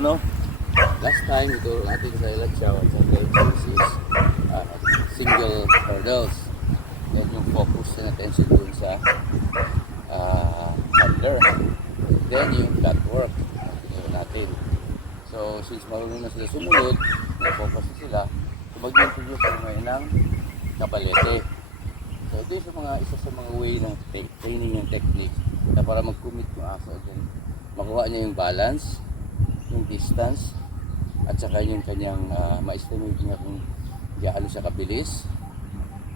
no? Last time, ito natin sa Electro at sa Texas is single hurdles. Yan yung focus na attention dun sa handler. Then yung flat work natin. So since marunong na sila sumunod, na-focus na sila, so mag-introduce naman ng kabalete. So ito yung isa sa mga way ng training ng technique na para mag-commit yung aso dyan. Makuha niya yung balance, yung distance, at saka yung kanyang ma-estimate niya kung gaano siya kabilis,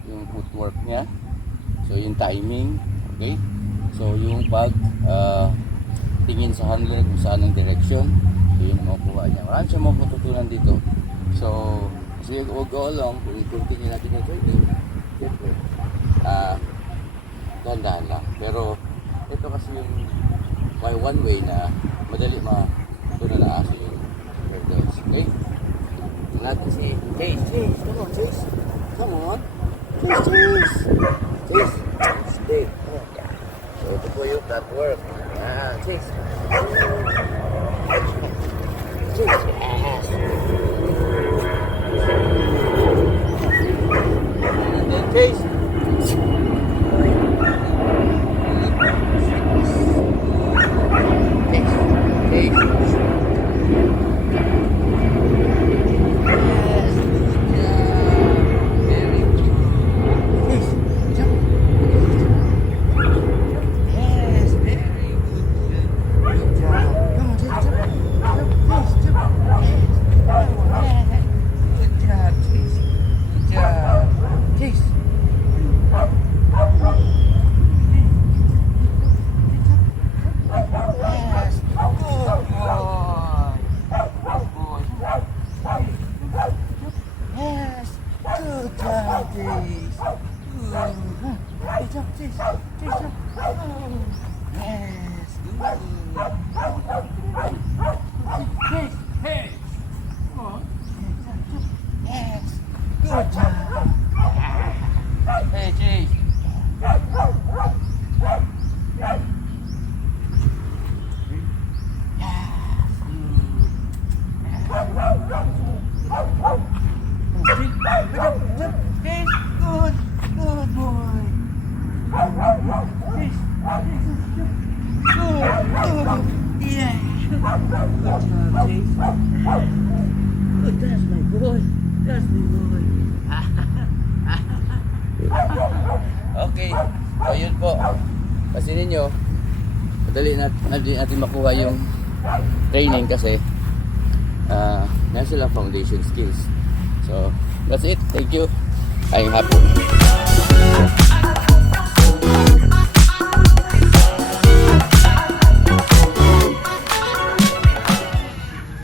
yung footwork niya, so yung timing, okay? So yung pag tingin sa handler kung saan ang direction, so yun ang makuha niya. Marami siyang matututunan dito. So as we go along, kung continue natin yung training, siyempre, dahan-dahan lang. Pero ito kasi yung one way na madali matutunan na aso yung hurdles. Okay? Natin si Chase. Come on, Chase. Come on. Chase. Stay. Come on. So ito po yung flat work. Chase. Chase. Yes. And then Chase. Okay, so yun po. Kasi ninyo, madali natin makuha yung training kasi yan sila foundation skills. So, that's it. Thank you. I'm happy.